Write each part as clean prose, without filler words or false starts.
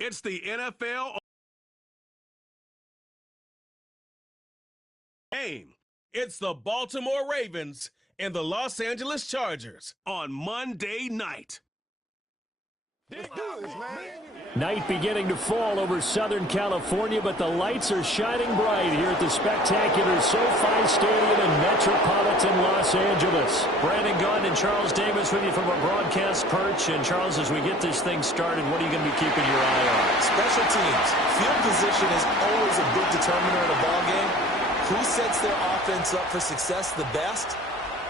It's the NFL game. It's the Baltimore Ravens and the Los Angeles Chargers on Monday night. Night beginning to fall over Southern California, but the lights are shining bright here at the spectacular SoFi Stadium in metropolitan Los Angeles. Brandon Gunn and Charles Davis with you from our broadcast perch. And Charles, as we get this thing started, what are you going to be keeping your eye on? Special teams. Field position is always a big determiner in a ball game. Who sets their offense up for success the best,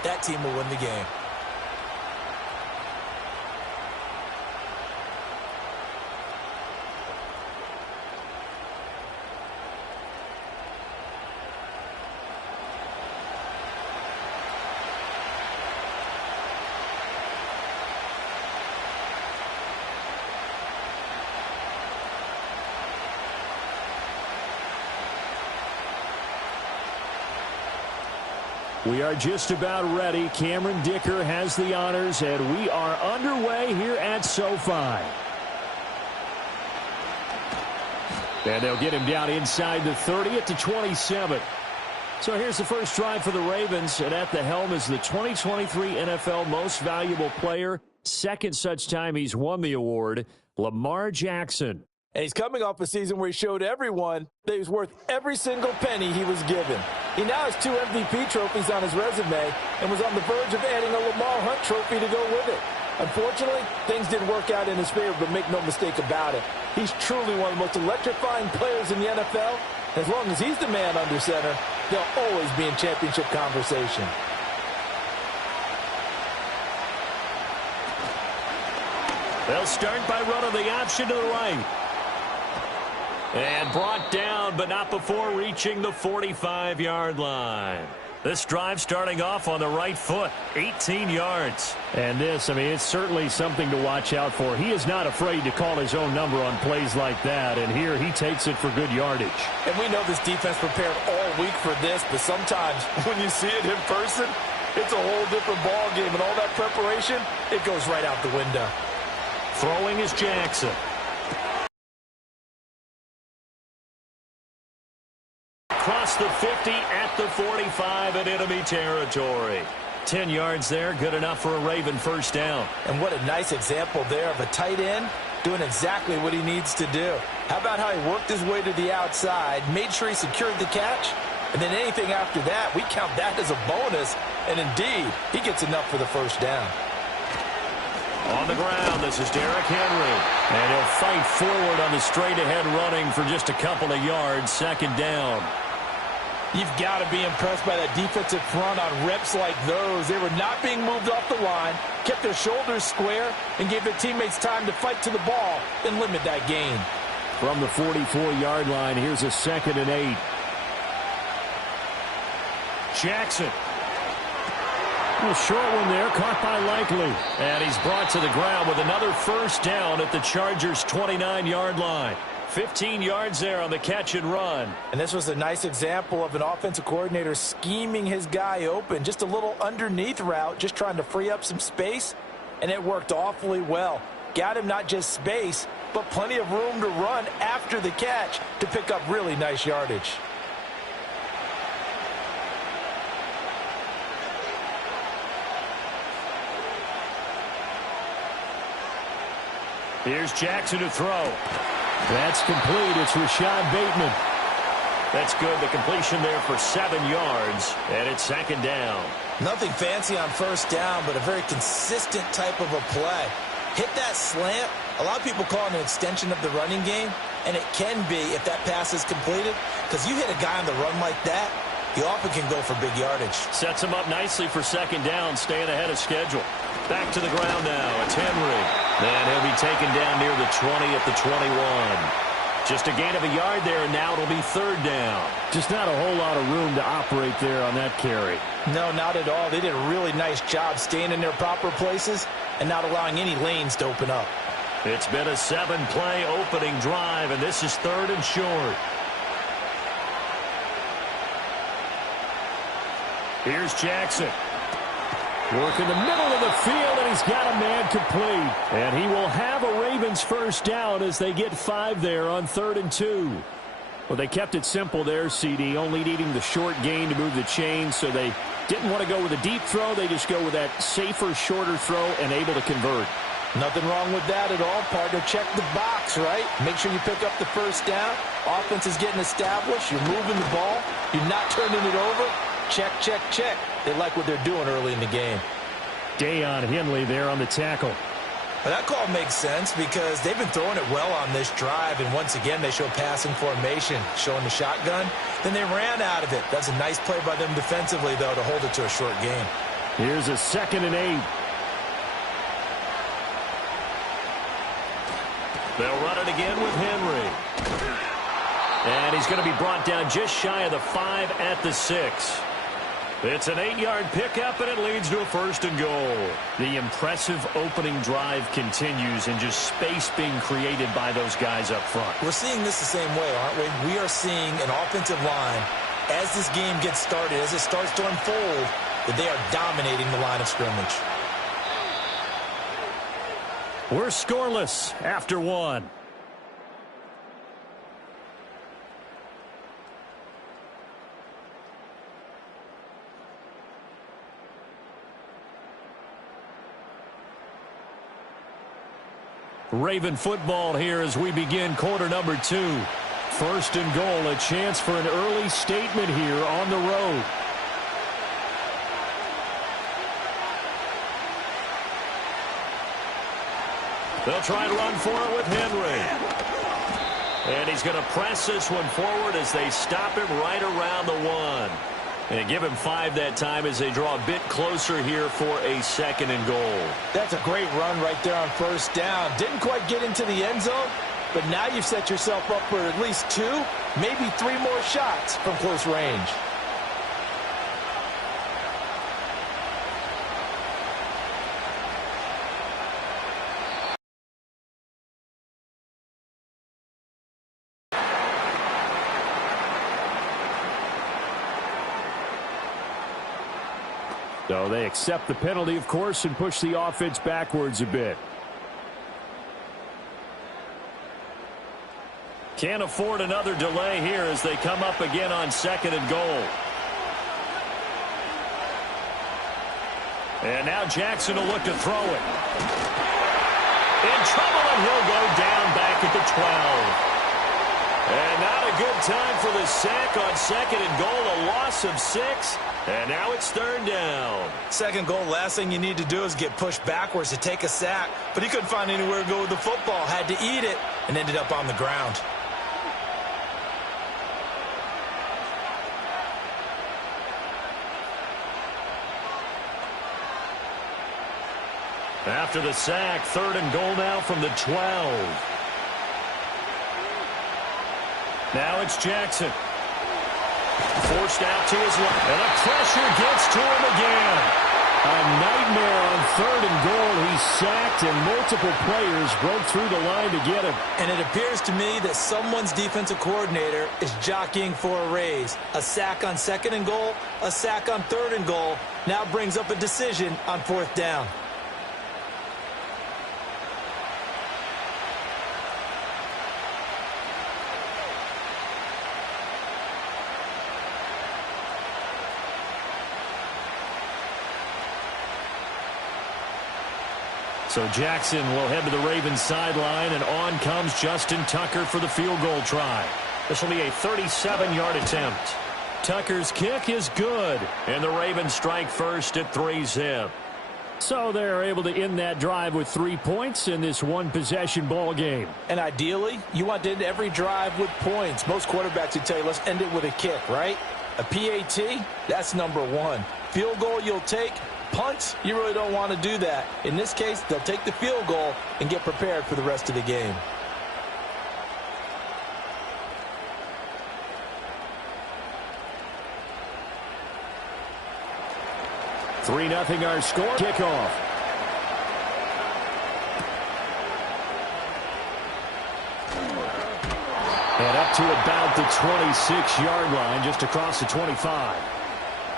that team will win the game. We are just about ready. Cameron Dicker has the honors, and we are underway here at SoFi. And they'll get him down inside the 30 at the 27. So here's the first drive for the Ravens, and at the helm is the 2023 NFL Most Valuable Player. Second such time he's won the award, Lamar Jackson. And he's coming off a season where he showed everyone that he was worth every single penny he was given. He now has 2 MVP trophies on his resume and was on the verge of adding a Lamar Hunt trophy to go with it. Unfortunately, things didn't work out in his favor, but make no mistake about it. He's truly one of the most electrifying players in the NFL. As long as he's the man under center, they'll always be in championship conversation. They'll start by running the option to the right. And brought down, but not before reaching the 45-yard line. This drive starting off on the right foot, 18 yards. And this, it's certainly something to watch out for. He is not afraid to call his own number on plays like that, and here he takes it for good yardage. And we know this defense prepared all week for this, but sometimes when you see it in person, it's a whole different ball game, and all that preparation, it goes right out the window. Throwing is Jackson. Across the 50 at the 45 in enemy territory. 10 yards there, good enough for a Raven first down. And what a nice example there of a tight end doing exactly what he needs to do. How about how he worked his way to the outside, made sure he secured the catch, and then anything after that, we count that as a bonus. And indeed, he gets enough for the first down. On the ground, this is Derrick Henry. And he'll fight forward on the straight-ahead running for just a couple of yards, second down. You've got to be impressed by that defensive front on reps like those. They were not being moved off the line, kept their shoulders square, and gave their teammates time to fight to the ball and limit that gain. From the 44-yard line, here's a 2nd and 8. Jackson. A short one there, caught by Likely. And he's brought to the ground with another first down at the Chargers' 29-yard line. 15 yards there on the catch and run. And this was a nice example of an offensive coordinator scheming his guy open. Just a little underneath route, just trying to free up some space. And it worked awfully well. Got him not just space, but plenty of room to run after the catch to pick up really nice yardage. Here's Jackson to throw. That's complete. It's Rashad Bateman. That's good. The completion there for 7 yards, and it's second down. Nothing fancy on first down, but a very consistent type of a play. Hit that slant. A lot of people call it an extension of the running game, and it can be if that pass is completed, because you hit a guy on the run like that, he often can go for big yardage. Sets him up nicely for second down, staying ahead of schedule. Back to the ground now. It's Henry. And he'll be taken down near the 20 at the 21. Just a gain of a yard there, and now it'll be third down. Just not a whole lot of room to operate there on that carry. No, not at all. They did a really nice job staying in their proper places and not allowing any lanes to open up. It's been a 7-play opening drive, and this is third and short. Here's Jackson. Working the middle of the field, and he's got a man complete. And he will have a Ravens first down as they get 5 there on 3rd and 2. Well, they kept it simple there, CD, only needing the short gain to move the chain, so they didn't want to go with a deep throw. They just go with that safer, shorter throw and able to convert. Nothing wrong with that at all, partner. Check the box, right? Make sure you pick up the first down. Offense is getting established. You're moving the ball. You're not turning it over. Check, check, check. They like what they're doing early in the game. Deion Henley there on the tackle. Well, that call makes sense because they've been throwing it well on this drive, and once again they show passing formation, showing the shotgun. Then they ran out of it. That's a nice play by them defensively, though, to hold it to a short gain. Here's a 2nd and 8. They'll run it again with Henry. And he's going to be brought down just shy of the 5 at the 6. It's an 8-yard pickup, and it leads to a 1st and goal. The impressive opening drive continues, and just space being created by those guys up front. We're seeing this the same way, aren't we? We are seeing an offensive line, as this game gets started, as it starts to unfold, that they are dominating the line of scrimmage. We're scoreless after 1. Raven football here as we begin quarter number 2. 1st and goal, a chance for an early statement here on the road. They'll try to run for it with Henry. And he's going to press this one forward as they stop him right around the 1. And give him 5 that time as they draw a bit closer here for a 2nd and goal. That's a great run right there on 1st down. Didn't quite get into the end zone, but now you've set yourself up for at least 2, maybe 3 more shots from close range. So they accept the penalty, of course, and push the offense backwards a bit. Can't afford another delay here as they come up again on 2nd and goal. And now Jackson will look to throw it. In trouble, and he'll go down back at the 12. And not a good time for the sack on 2nd and goal, a loss of 6. And now it's 3rd down. 2nd goal, last thing you need to do is get pushed backwards to take a sack. But he couldn't find anywhere to go with the football, had to eat it, and ended up on the ground. After the sack, 3rd and goal now from the 12. Now it's Jackson. Forced out to his left. And the pressure gets to him again. A nightmare on 3rd and goal. He's sacked, and multiple players broke through the line to get him. And it appears to me that someone's defensive coordinator is jockeying for a raise. A sack on 2nd and goal, a sack on 3rd and goal. Now brings up a decision on 4th down. So Jackson will head to the Ravens sideline, and on comes Justin Tucker for the field goal try. This will be a 37-yard attempt. Tucker's kick is good, and the Ravens strike first at 3-zip. So they're able to end that drive with 3 points in this one-possession ball game. And ideally, you want to end every drive with points. Most quarterbacks would tell you, let's end it with a kick, right? A PAT, that's number 1. Field goal you'll take. Punts, you really don't want to do that. In this case, they'll take the field goal and get prepared for the rest of the game. Three 3-0 our score. Kickoff. And up to about the 26-yard line, just across the 25.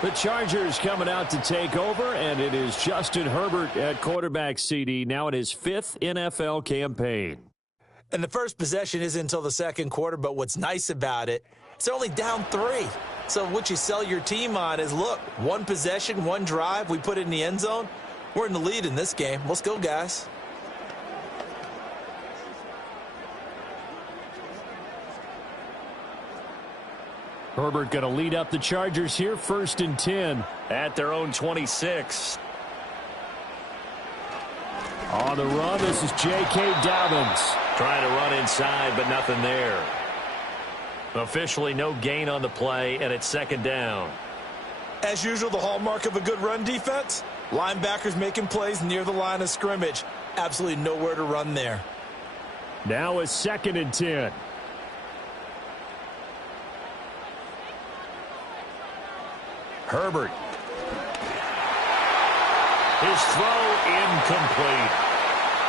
The Chargers coming out to take over, and it is Justin Herbert at quarterback CD, now in his 5th NFL campaign. And the first possession isn't until the second quarter, but what's nice about it, it's only down 3. So what you sell your team on is, look, one possession, one drive, we put it in the end zone. We're in the lead in this game. Let's go, guys. Herbert going to lead up the Chargers here, 1st and 10. At their own 26. On the run, this is J.K. Dobbins. Trying to run inside, but nothing there. Officially no gain on the play, and it's 2nd down. As usual, the hallmark of a good run defense, linebackers making plays near the line of scrimmage. Absolutely nowhere to run there. Now a 2nd and 10. Herbert. His throw incomplete.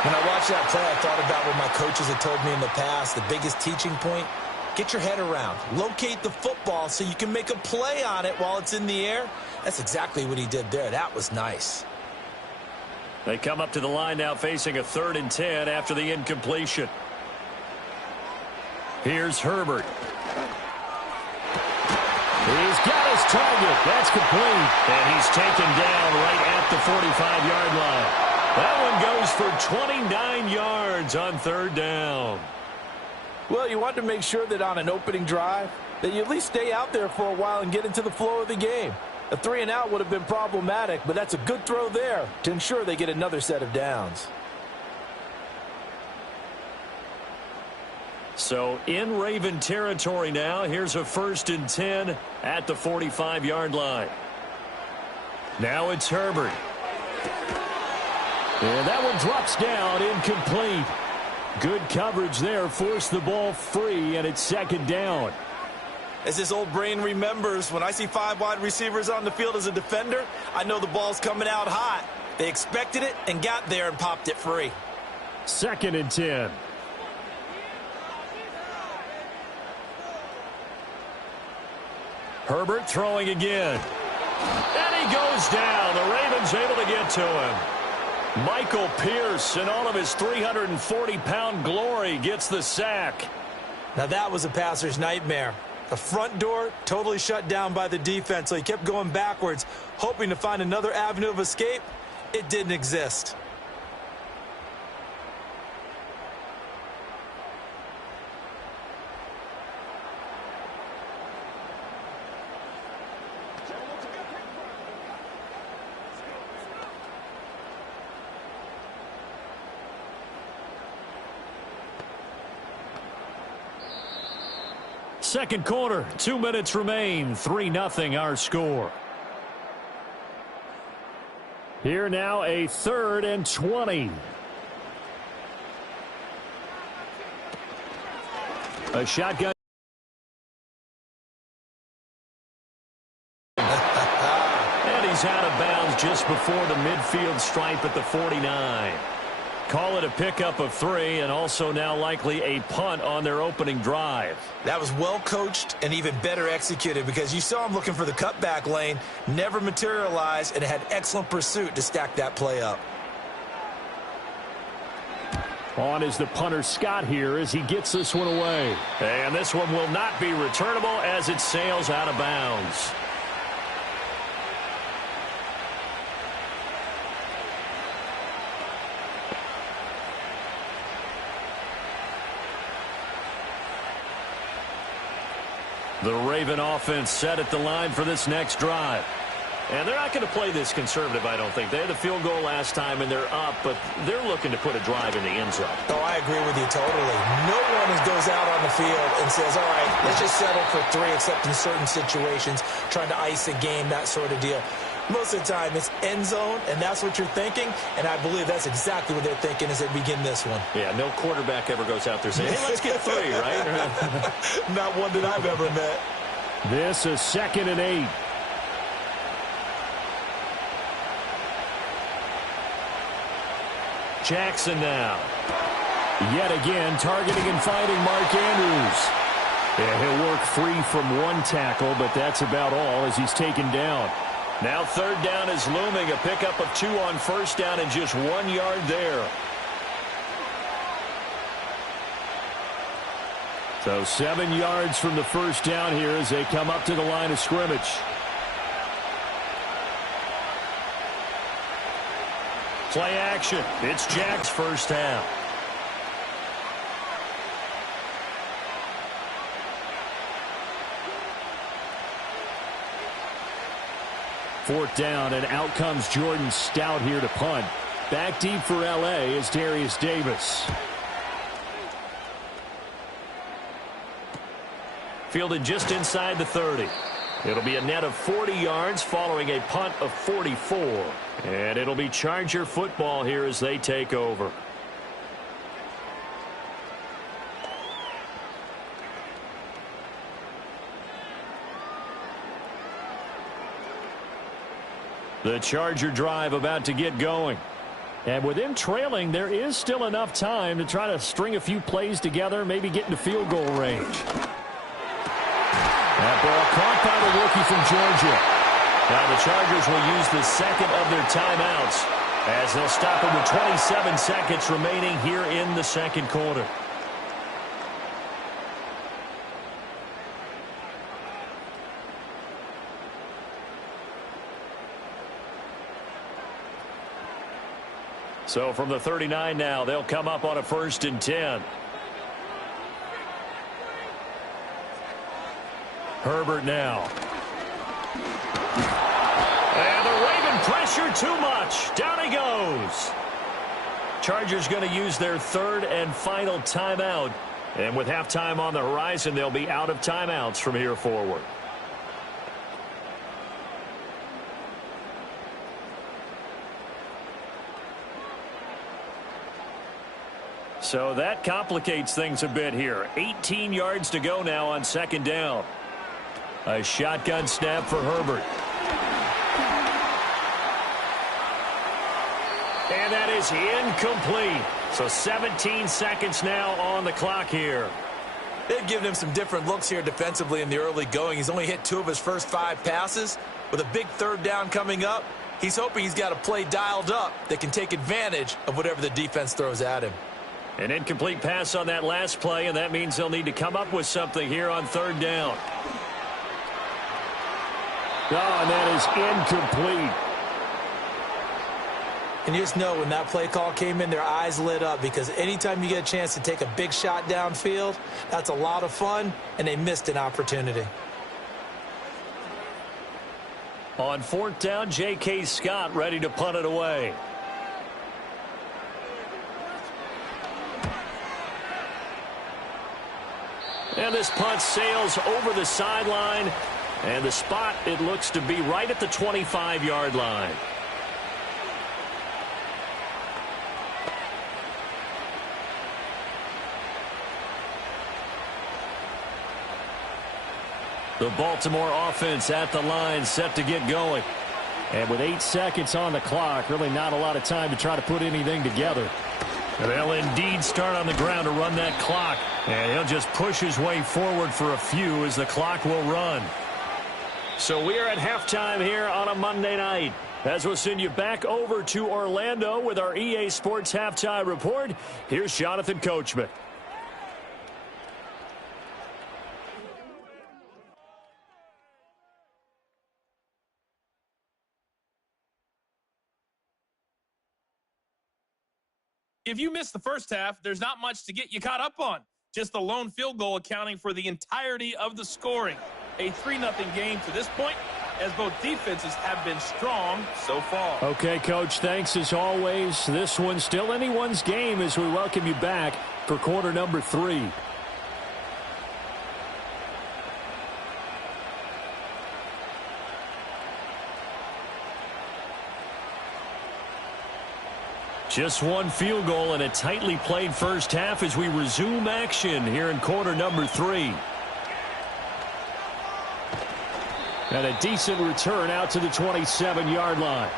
When I watched that play, I thought about what my coaches had told me in the past. The biggest teaching point, get your head around. Locate the football so you can make a play on it while it's in the air. That's exactly what he did there. That was nice. They come up to the line now facing a 3rd and 10 after the incompletion. Here's Herbert. He's got his target. That's complete. And he's taken down right at the 45-yard line. That one goes for 29 yards on 3rd down. Well, you want to make sure that on an opening drive that you at least stay out there for a while and get into the flow of the game. A 3-and-out would have been problematic, but that's a good throw there to ensure they get another set of downs. So in Raven territory now, here's a 1st and 10 at the 45-yard line. Now it's Herbert. And that one drops down, incomplete. Good coverage there, forced the ball free, and it's 2nd down. As this old brain remembers, when I see 5 wide receivers on the field as a defender, I know the ball's coming out hot. They expected it and got there and popped it free. 2nd and 10. Herbert throwing again. And he goes down. The Ravens able to get to him. Michael Pierce, in all of his 340-pound glory, gets the sack. Now that was a passer's nightmare. The front door totally shut down by the defense, so he kept going backwards, hoping to find another avenue of escape. It didn't exist. Second quarter, 2 minutes remain, 3-0 our score. Here now a 3rd and 20. A shotgun. And he's out of bounds just before the midfield stripe at the 49. Call it a pickup of 3, and also now likely a punt on their opening drive. That was well coached and even better executed because you saw him looking for the cutback lane, never materialized, and had excellent pursuit to stack that play up. On is the punter Scott here as he gets this one away. And this one will not be returnable as it sails out of bounds. The Raven offense set at the line for this next drive. And they're not going to play this conservative, I don't think. They had the field goal last time, and they're up, but they're looking to put a drive in the end zone. Oh, I agree with you totally. No one goes out on the field and says, all right, let's just settle for 3, except in certain situations, trying to ice a game, that sort of deal. Most of the time, it's end zone, and that's what you're thinking, and I believe that's exactly what they're thinking as they begin this one. Yeah, no quarterback ever goes out there saying, hey, let's get 3, right? Not one that I've ever met. This is 2nd and 8. Jackson now. Yet again, targeting and finding Mark Andrews. Yeah, he'll work free from one tackle, but that's about all as he's taken down. Now third down is looming. A pickup of 2 on first down and just 1 yard there. So 7 yards from the first down here as they come up to the line of scrimmage. Play action. It's Jack's first down. Fourth down, and out comes Jordan Stout here to punt. Back deep for L.A. is Darius Davis. Fielded just inside the 30. It'll be a net of 40 yards following a punt of 44. And it'll be Charger football here as they take over. The Charger drive about to get going. And with them trailing, there is still enough time to try to string a few plays together, maybe get into field goal range. That ball caught by the rookie from Georgia. Now the Chargers will use the second of their timeouts as they'll stop it with 27 seconds remaining here in the second quarter. So from the 39 now, they'll come up on a 1st and 10. Herbert now. And the Raven pressure too much. Down he goes. Chargers going to use their third and final timeout. And with halftime on the horizon, they'll be out of timeouts from here forward. So that complicates things a bit here. 18 yards to go now on second down. A shotgun snap for Herbert. And that is incomplete. So 17 seconds now on the clock here. They've given him some different looks here defensively in the early going. He's only hit 2 of his first 5 passes. With a big third down coming up, he's hoping he's got a play dialed up that can take advantage of whatever the defense throws at him. An incomplete pass on that last play, and that means they'll need to come up with something here on third down. Oh, and that is incomplete. And you just know when that play call came in, their eyes lit up, because anytime you get a chance to take a big shot downfield, that's a lot of fun, and they missed an opportunity. On fourth down, J.K. Scott ready to punt it away. And this punt sails over the sideline. And the spot, it looks to be right at the 25-yard line. The Baltimore offense at the line, set to get going. And with 8 seconds on the clock, really not a lot of time to try to put anything together. They'll indeed start on the ground to run that clock. And he'll just push his way forward for a few as the clock will run. So we are at halftime here on a Monday night. As we'll send you back over to Orlando with our EA Sports Halftime Report, here's Jonathan Coachman. If you missed the first half, there's not much to get you caught up on. Just the lone field goal accounting for the entirety of the scoring. A 3-0 game to this point, as both defenses have been strong so far. Okay, Coach, thanks as always. This one's still anyone's game as we welcome you back for quarter number 3. Just one field goal and a tightly played first half as we resume action here in quarter number 3. And a decent return out to the 27-yard line.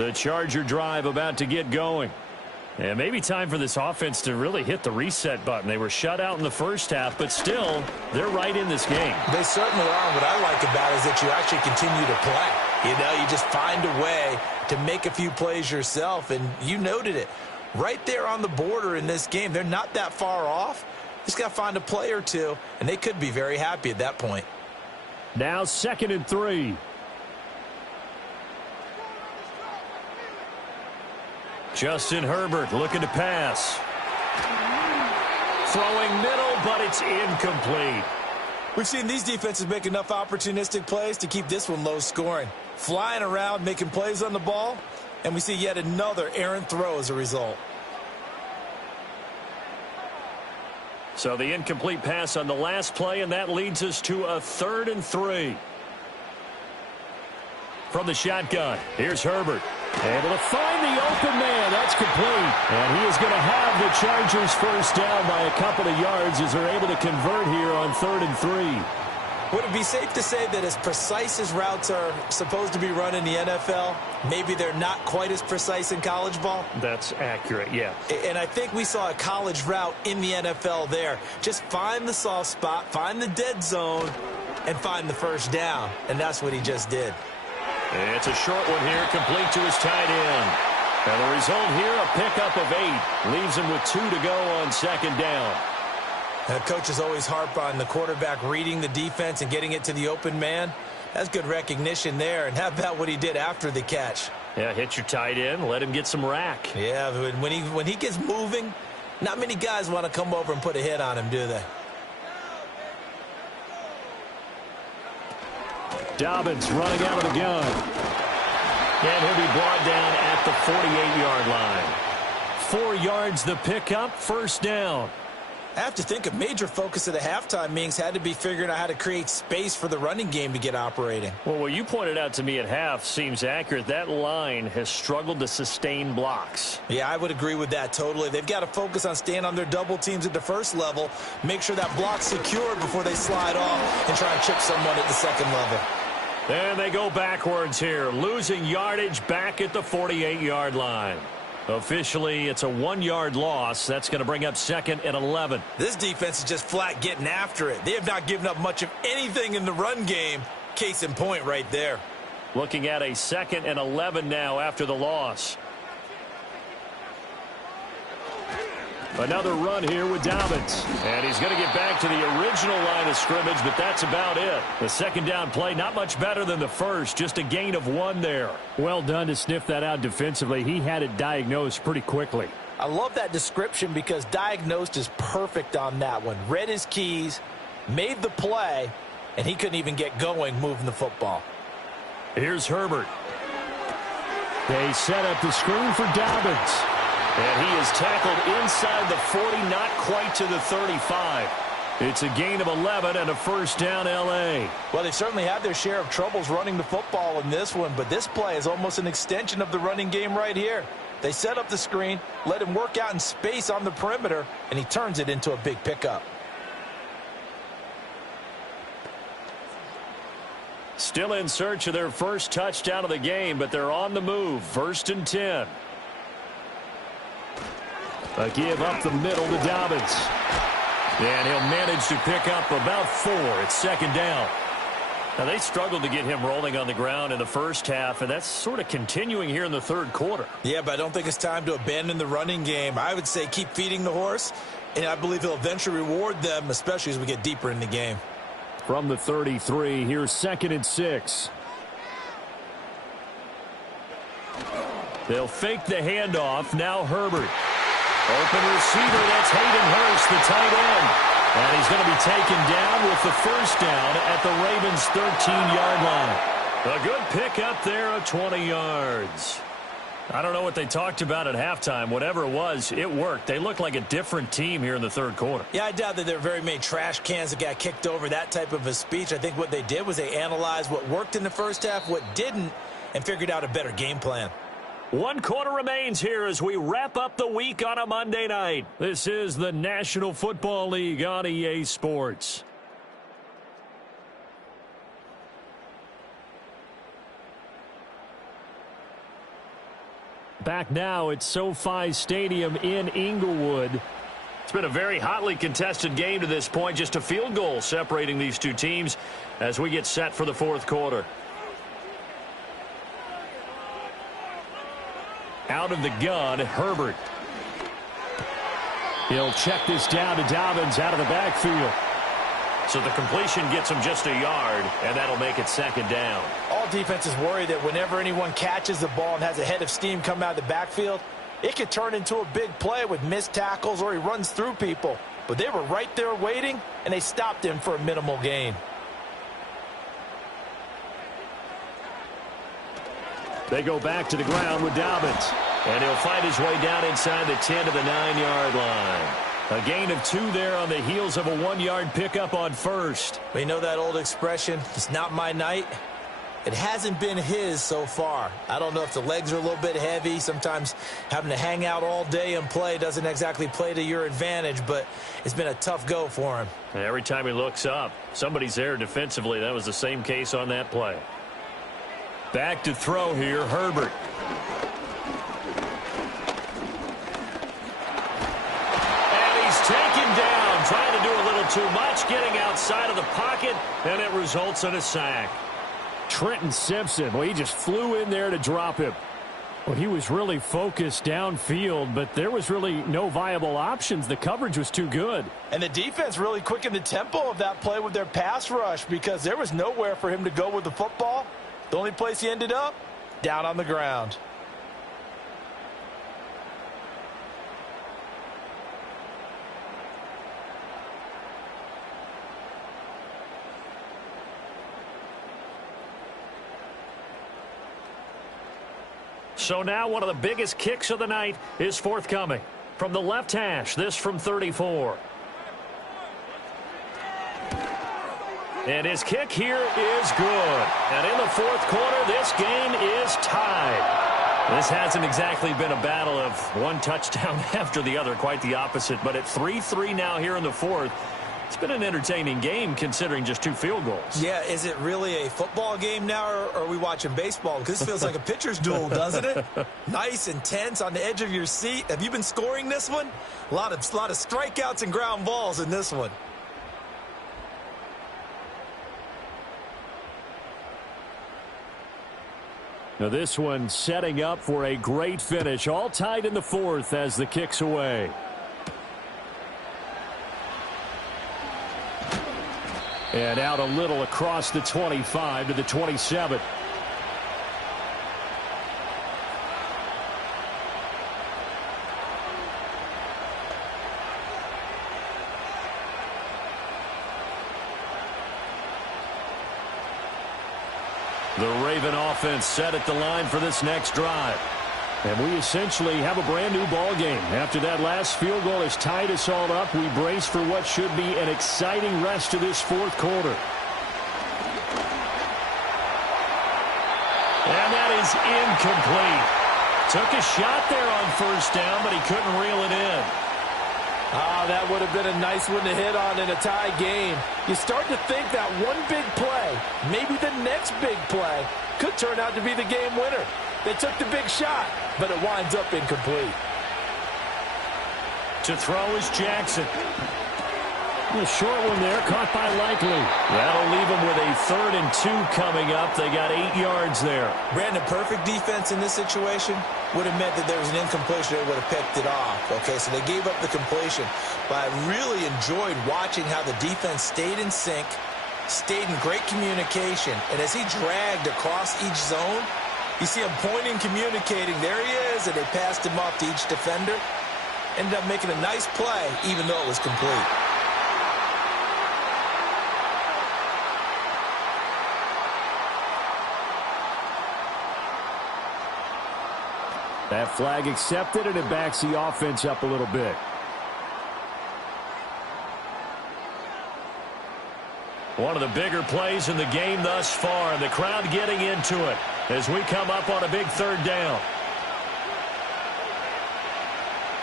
The Charger drive about to get going. And maybe time for this offense to really hit the reset button. They were shut out in the first half, but still, they're right in this game. They certainly are. What I like about it is that you actually continue to play. You know, you just find a way to make a few plays yourself, and you noted it. Right there on the border in this game, they're not that far off. Just got to find a play or two, and they could be very happy at that point. Now 2nd and 3. Justin Herbert looking to pass. Throwing middle, but it's incomplete. We've seen these defenses make enough opportunistic plays to keep this one low scoring. Flying around, making plays on the ball, and we see yet another errant throw as a result. So the incomplete pass on the last play, and that leads us to a 3rd and 3. From the shotgun, here's Herbert. Able to find the open man. That's complete. And he is going to have the Chargers first down by a couple of yards as they're able to convert here on 3rd and 3. Would it be safe to say that as precise as routes are supposed to be run in the NFL, maybe they're not quite as precise in college ball? That's accurate, yeah. And I think we saw a college route in the NFL there. Just find the soft spot, find the dead zone, and find the first down. And that's what he just did. It's a short one here, complete to his tight end. And the result here, a pickup of 8. Leaves him with 2 to go on 2nd down. Coaches always harp on the quarterback reading the defense and getting it to the open man. That's good recognition there. And how about what he did after the catch? Yeah, hit your tight end, let him get some rack. Yeah, when he gets moving, not many guys want to come over and put a hit on him, do they? Dobbins running out of the gun. And he'll be brought down at the 48-yard line. 4 yards the pickup, first down. I have to think a major focus of the halftime meetings had to be figuring out how to create space for the running game to get operating. Well, what you pointed out to me at half seems accurate. That line has struggled to sustain blocks. Yeah, I would agree with that totally. They've got to focus on staying on their double teams at the first level, make sure that block's secured before they slide off and try and chip someone at the second level. And they go backwards here, losing yardage back at the 48-yard line. Officially, it's a 1-yard loss. That's going to bring up 2nd and 11. This defense is just flat getting after it. They have not given up much of anything in the run game. Case in point right there. Looking at a 2nd and 11 now after the loss. Another run here with Dobbins. And he's going to get back to the original line of scrimmage, but that's about it. The 2nd down play, not much better than the first, just a gain of 1 there. Well done to sniff that out defensively. He had it diagnosed pretty quickly. I love that description because diagnosed is perfect on that one. Read his keys, made the play, and he couldn't even get going moving the football. Here's Herbert. They set up the screen for Dobbins. And he is tackled inside the 40, not quite to the 35. It's a gain of 11 and a first down L.A. Well, they certainly had their share of troubles running the football in this one, but this play is almost an extension of the running game right here. They set up the screen, let him work out in space on the perimeter, and he turns it into a big pickup. Still in search of their first touchdown of the game, but they're on the move. 1st and 10. A give up the middle to Dobbins. And he'll manage to pick up about 4. It's 2nd down. Now, they struggled to get him rolling on the ground in the first half, and that's sort of continuing here in the 3rd quarter. Yeah, but I don't think it's time to abandon the running game. I would say keep feeding the horse, and I believe he'll eventually reward them, especially as we get deeper in the game. From the 33, here's 2nd and 6. They'll fake the handoff. Now Herbert. Open receiver, that's Hayden Hurst, the tight end. And he's going to be taken down with the first down at the Ravens' 13-yard line. A good pickup there of 20 yards. I don't know what they talked about at halftime. Whatever it was, it worked. They looked like a different team here in the 3rd quarter. Yeah, I doubt that there were very many trash cans that got kicked over, that type of a speech. I think what they did was they analyzed what worked in the first half, what didn't, and figured out a better game plan. 1 quarter remains here as we wrap up the week on a Monday night. This is the National Football League on EA Sports. Back now at SoFi Stadium in Inglewood. It's been a very hotly contested game to this point. Just a field goal separating these two teams as we get set for the fourth quarter. Out of the gun, Herbert. He'll check this down to Dobbins out of the backfield. So the completion gets him just a yard, and that'll make it second down. All defenses worry that whenever anyone catches the ball and has a head of steam come out of the backfield, it could turn into a big play with missed tackles or he runs through people. But they were right there waiting, and they stopped him for a minimal gain. They go back to the ground with Dobbins. And he'll find his way down inside the 10 to the 9-yard line. A gain of 2 there on the heels of a 1-yard pickup on first. We know that old expression, it's not my night. It hasn't been his so far. I don't know if the legs are a little bit heavy. Sometimes having to hang out all day and play doesn't exactly play to your advantage, but it's been a tough go for him. And every time he looks up, somebody's there defensively. That was the same case on that play. Back to throw here, Herbert. And he's taken down, trying to do a little too much, getting outside of the pocket, and it results in a sack. Trenton Simpson, well, he just flew in there to drop him. Well, he was really focused downfield, but there was really no viable options. The coverage was too good. And the defense really quickened the tempo of that play with their pass rush because there was nowhere for him to go with the football. The only place he ended up, down on the ground. So now one of the biggest kicks of the night is forthcoming. From the left hash, this from 34. And his kick here is good. And in the fourth quarter, this game is tied. This hasn't exactly been a battle of one touchdown after the other, quite the opposite. But at 3-3 now here in the fourth, it's been an entertaining game considering just 2 field goals. Yeah, is it really a football game now, or are we watching baseball? Because this feels like a pitcher's duel, doesn't it? Nice, intense, on the edge of your seat. Have you been scoring this one? A lot of strikeouts and ground balls in this one. Now this one setting up for a great finish. All tied in the fourth as the kick's away. And out a little across the 25 to the 27. The Raven offense set at the line for this next drive. And we essentially have a brand new ball game. After that last field goal has tied us all up, we brace for what should be an exciting rest of this fourth quarter. And that is incomplete. Took a shot there on first down, but he couldn't reel it in. That would have been a nice one to hit on in a tie game. You start to think that one big play, maybe the next big play, could turn out to be the game winner. They took the big shot, but it winds up incomplete. To throw is Jackson. A short one there, caught by Likely. That'll leave them with a 3rd and 2 coming up. They got 8 yards there. Brandon, perfect defense in this situation would have meant that there was an incompletion. They would have picked it off. Okay, so they gave up the completion. But I really enjoyed watching how the defense stayed in sync, stayed in great communication. And as he dragged across each zone, you see him pointing, communicating. There he is, and they passed him off to each defender. Ended up making a nice play, even though it was complete. That flag accepted, and it backs the offense up a little bit. One of the bigger plays in the game thus far. The crowd getting into it as we come up on a big 3rd down.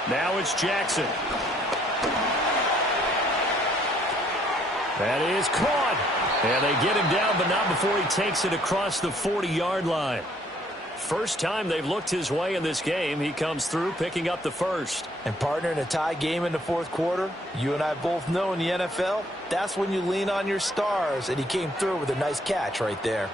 Now it's Jackson. That is caught. And they get him down, but not before he takes it across the 40-yard line. First time they've looked his way in this game. He comes through picking up the first. And partner, in a tie game in the fourth quarter, you and I both know in the NFL, that's when you lean on your stars, and he came through with a nice catch right there.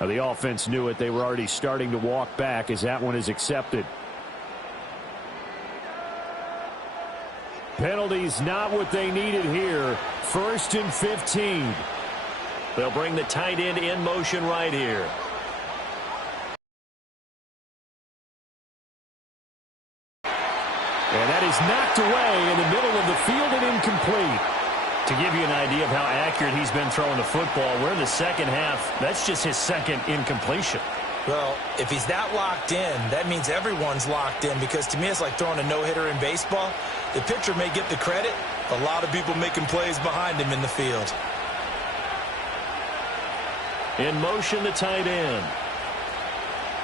The offense knew it. They were already starting to walk back as that one is accepted. Penalties not what they needed here. 1st and 15. They'll bring the tight end in motion right here. And that is knocked away in the middle of the field and incomplete. To give you an idea of how accurate he's been throwing the football, we're in the second half. That's just his second incompletion. Well, if he's that locked in, that means everyone's locked in, because to me it's like throwing a no-hitter in baseball. The pitcher may get the credit, a lot of people making plays behind him in the field. In motion, the tight end.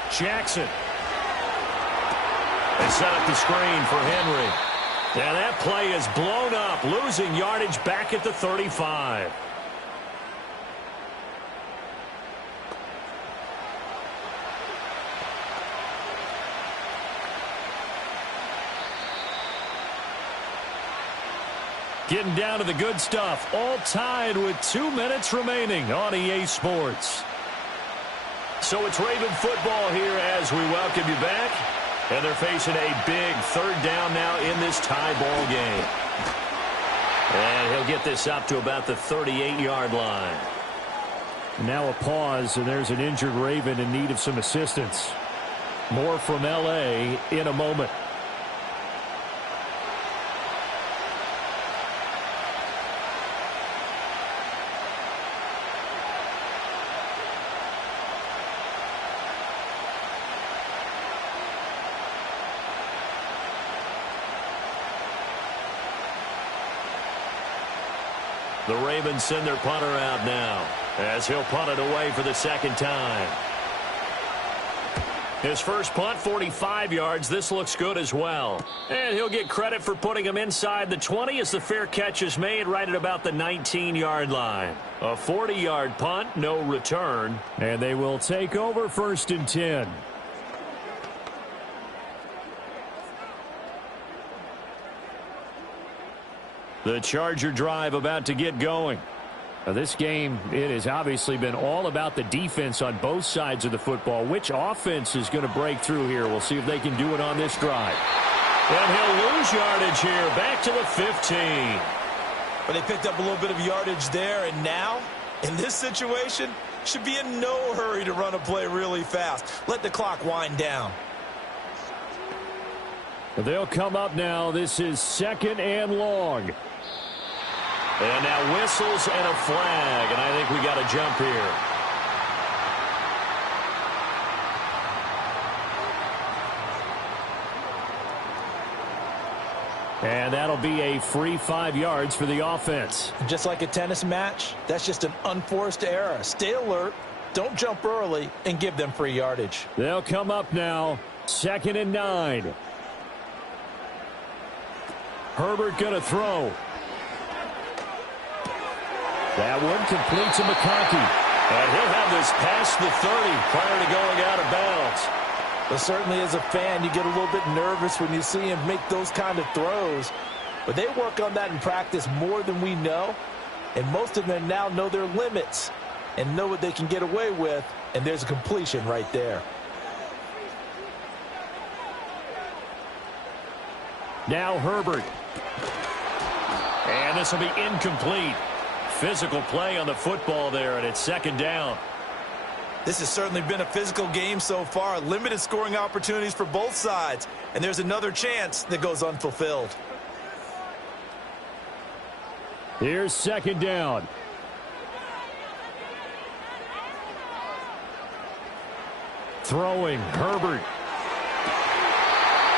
Jackson. They set up the screen for Henry. And that play is blown up, losing yardage back at the 35. Getting down to the good stuff, all tied with 2 minutes remaining on EA Sports. So it's Raven football here as we welcome you back. And they're facing a big 3rd down now in this tie ball game. And he'll get this up to about the 38-yard line. Now a pause, and there's an injured Raven in need of some assistance. More from L.A. in a moment. The Ravens send their punter out now as he'll punt it away for the 2nd time. His first punt, 45 yards. This looks good as well. And he'll get credit for putting him inside the 20 as the fair catch is made right at about the 19-yard line. A 40-yard punt, no return. And they will take over 1st and 10. The Charger drive about to get going. Now this game, it has obviously been all about the defense on both sides of the football. Which offense is going to break through here? We'll see if they can do it on this drive. And he'll lose yardage here, back to the 15. But they picked up a little bit of yardage there, and now, in this situation, should be in no hurry to run a play really fast. Let the clock wind down. They'll come up now. This is 2nd and long. And now whistles and a flag, and I think we got a jump here. And that'll be a free 5 yards for the offense. Just like a tennis match, that's just an unforced error. Stay alert, don't jump early, and give them free yardage. They'll come up now, 2nd and 9. Herbert going to throw. That one complete to McConkey. And he'll have this past the 30 prior to going out of bounds. But certainly as a fan, you get a little bit nervous when you see him make those kind of throws. But they work on that in practice more than we know. And most of them now know their limits and know what they can get away with. And there's a completion right there. Now Herbert. And this will be incomplete. Physical play on the football there, and it's 2nd down. This has certainly been a physical game so far. Limited scoring opportunities for both sides. And there's another chance that goes unfulfilled. Here's 2nd down. Throwing, Herbert.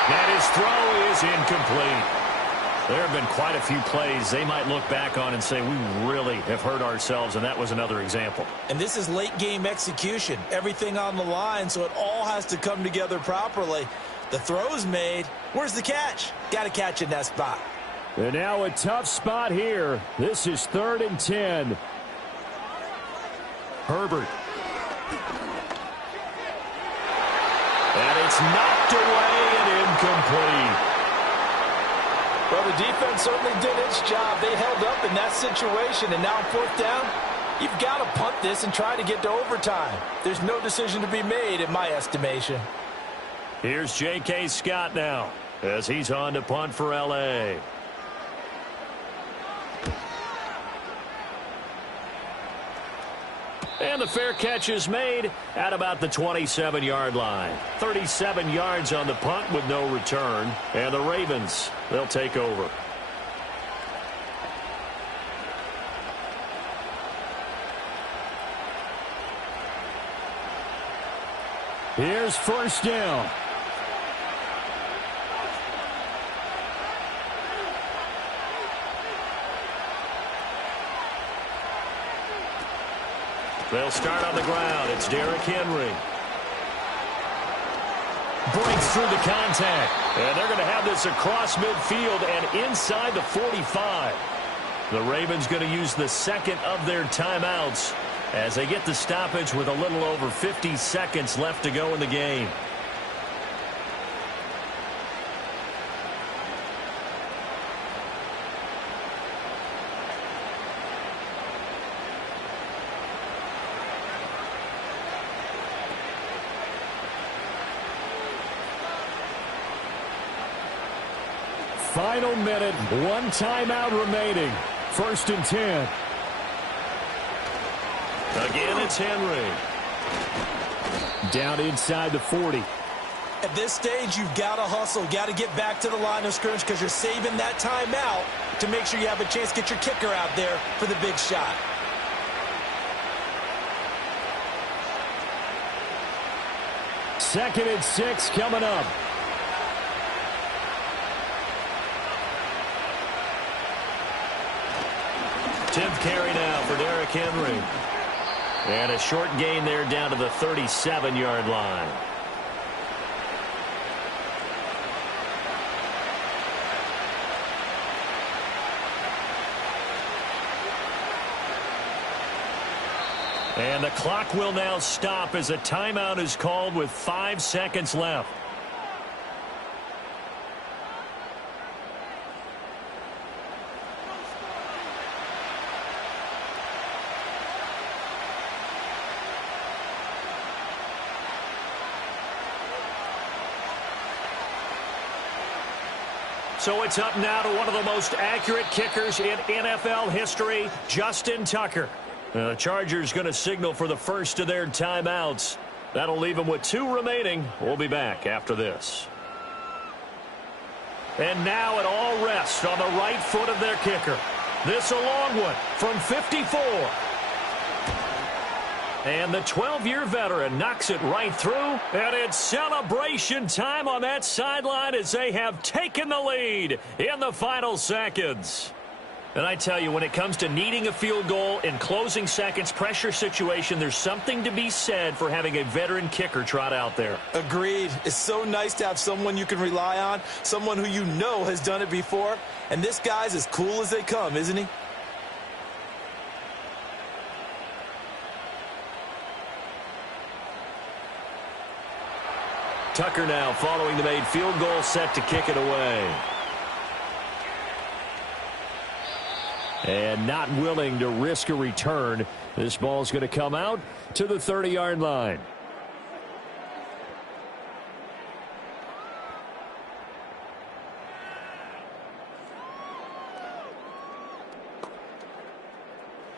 And his throw is incomplete. There have been quite a few plays they might look back on and say, we really have hurt ourselves, and that was another example. And this is late-game execution. Everything on the line, so it all has to come together properly. The throw's made. Where's the catch? Got to catch in that spot. And now a tough spot here. This is 3rd and 10. Herbert. And it's knocked away and incomplete. Well, the defense certainly did its job. They held up in that situation, and now on 4th down, you've got to punt this and try to get to overtime. There's no decision to be made in my estimation. Here's J.K. Scott now as he's on to punt for L.A. And the fair catch is made at about the 27-yard line. 37 yards on the punt with no return. And the Ravens, they'll take over. Here's 1st down. They'll start on the ground. It's Derrick Henry. Breaks through the contact. And they're going to have this across midfield and inside the 45. The Ravens going to use the second of their timeouts as they get the stoppage with a little over 50 seconds left to go in the game. Final minute, 1 timeout remaining. 1st and 10. Again, it's Henry. Down inside the 40. At this stage, you've got to hustle. Got to get back to the line of scrimmage because you're saving that timeout to make sure you have a chance to get your kicker out there for the big shot. Second and 6 coming up. Tenth carry now for Derrick Henry. And a short gain there down to the 37-yard line. And the clock will now stop as a timeout is called with 5 seconds left. So it's up now to one of the most accurate kickers in NFL history, Justin Tucker. The Chargers going to signal for the first of their timeouts. That'll leave them with 2 remaining. We'll be back after this. And now it all rests on the right foot of their kicker. This a long one from 54. And the 12-year veteran knocks it right through. And it's celebration time on that sideline as they have taken the lead in the final seconds. And I tell you, when it comes to needing a field goal in closing seconds, pressure situation, there's something to be said for having a veteran kicker trot out there. Agreed. It's so nice to have someone you can rely on, someone who you know has done it before. And this guy's as cool as they come, isn't he? Tucker now following the made field goal, set to kick it away. And not willing to risk a return. This ball's going to come out to the 30-yard line.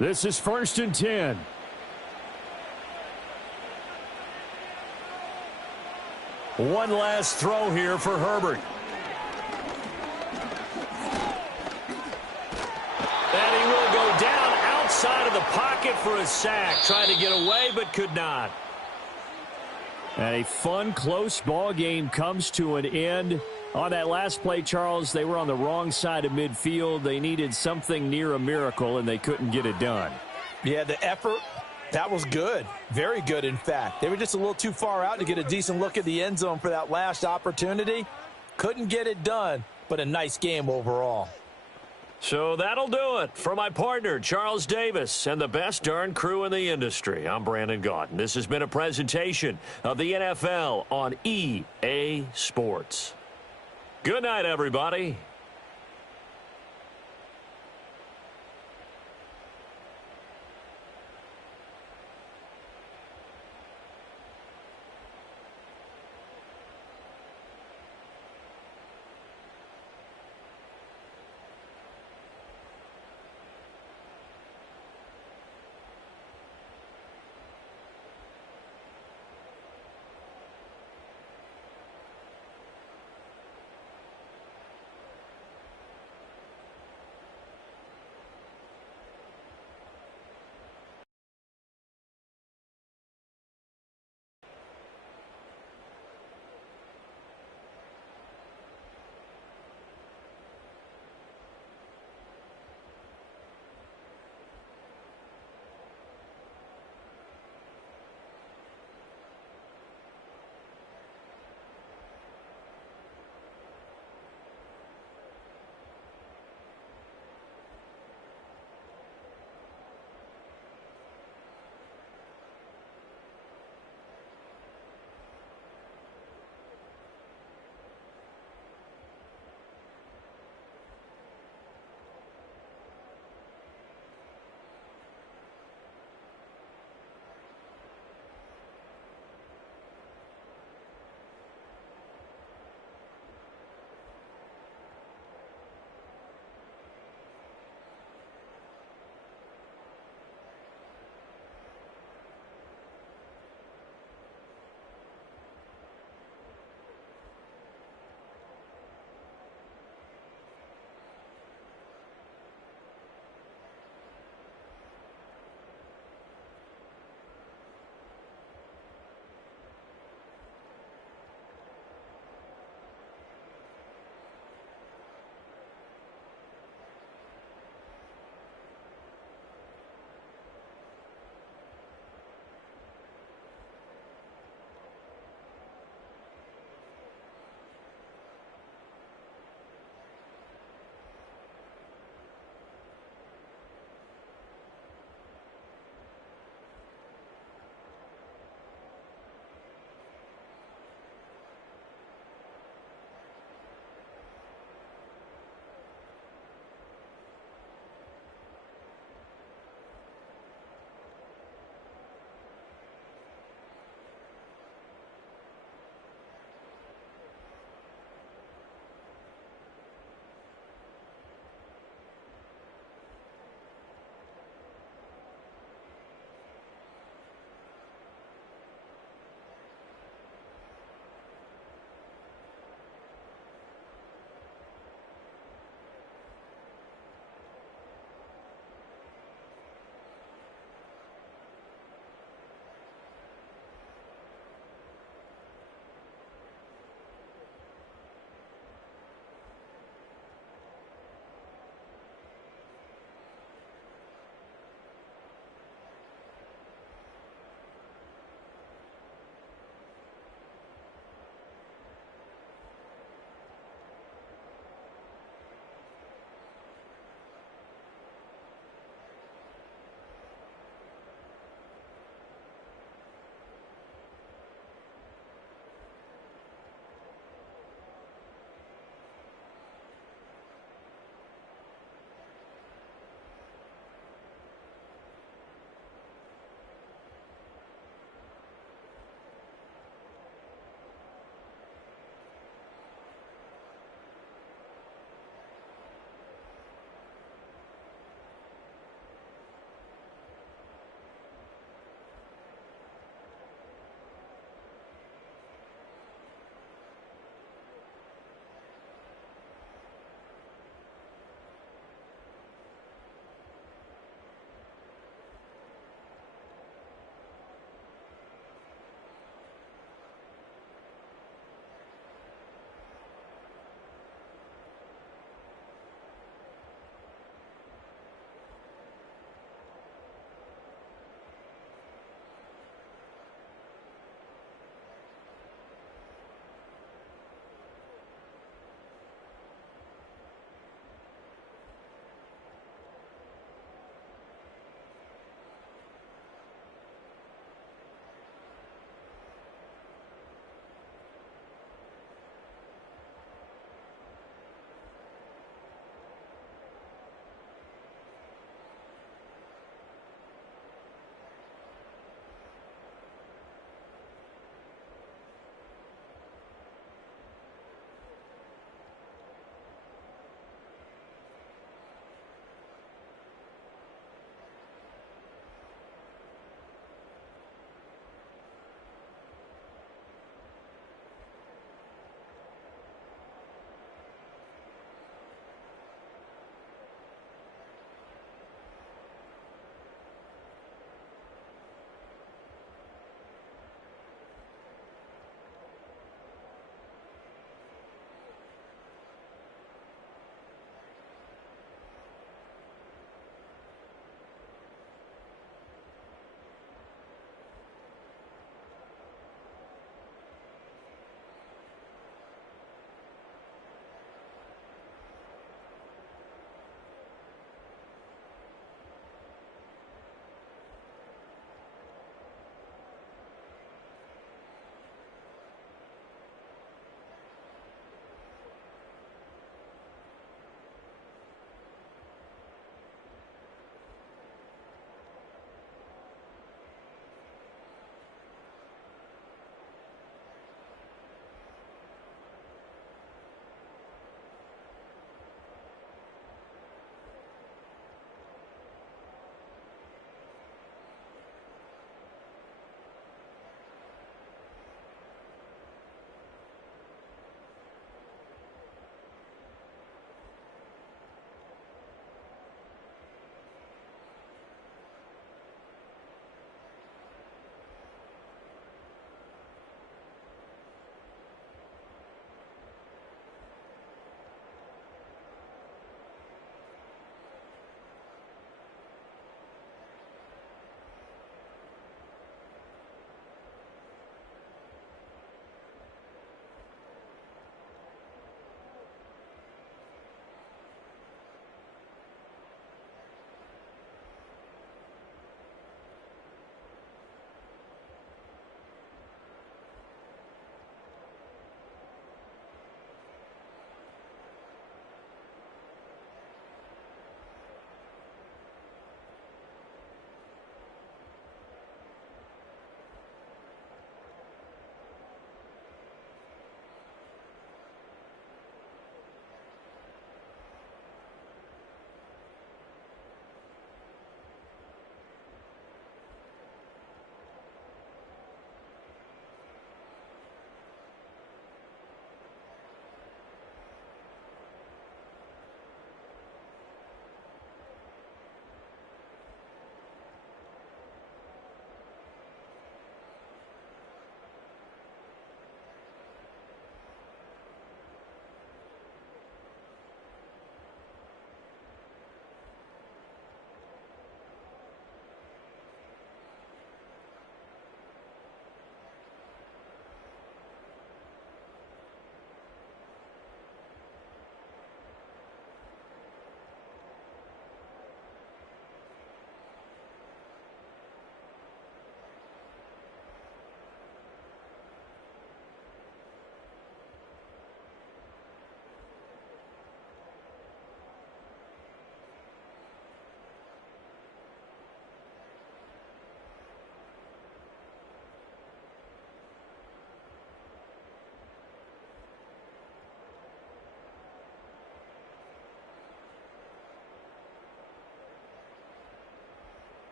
This is 1st and 10. One last throw here for Herbert. And he will go down outside of the pocket for a sack. Trying to get away, but could not. And a fun, close ball game comes to an end. On that last play, Charles, they were on the wrong side of midfield. They needed something near a miracle, and they couldn't get it done. Yeah, the effort, that was good. Very good, in fact. They were just a little too far out to get a decent look at the end zone for that last opportunity. Couldn't get it done, but a nice game overall. So that'll do it for my partner, Charles Davis, and the best darn crew in the industry. I'm Brandon Gaudin. This has been a presentation of the NFL on EA Sports. Good night, everybody.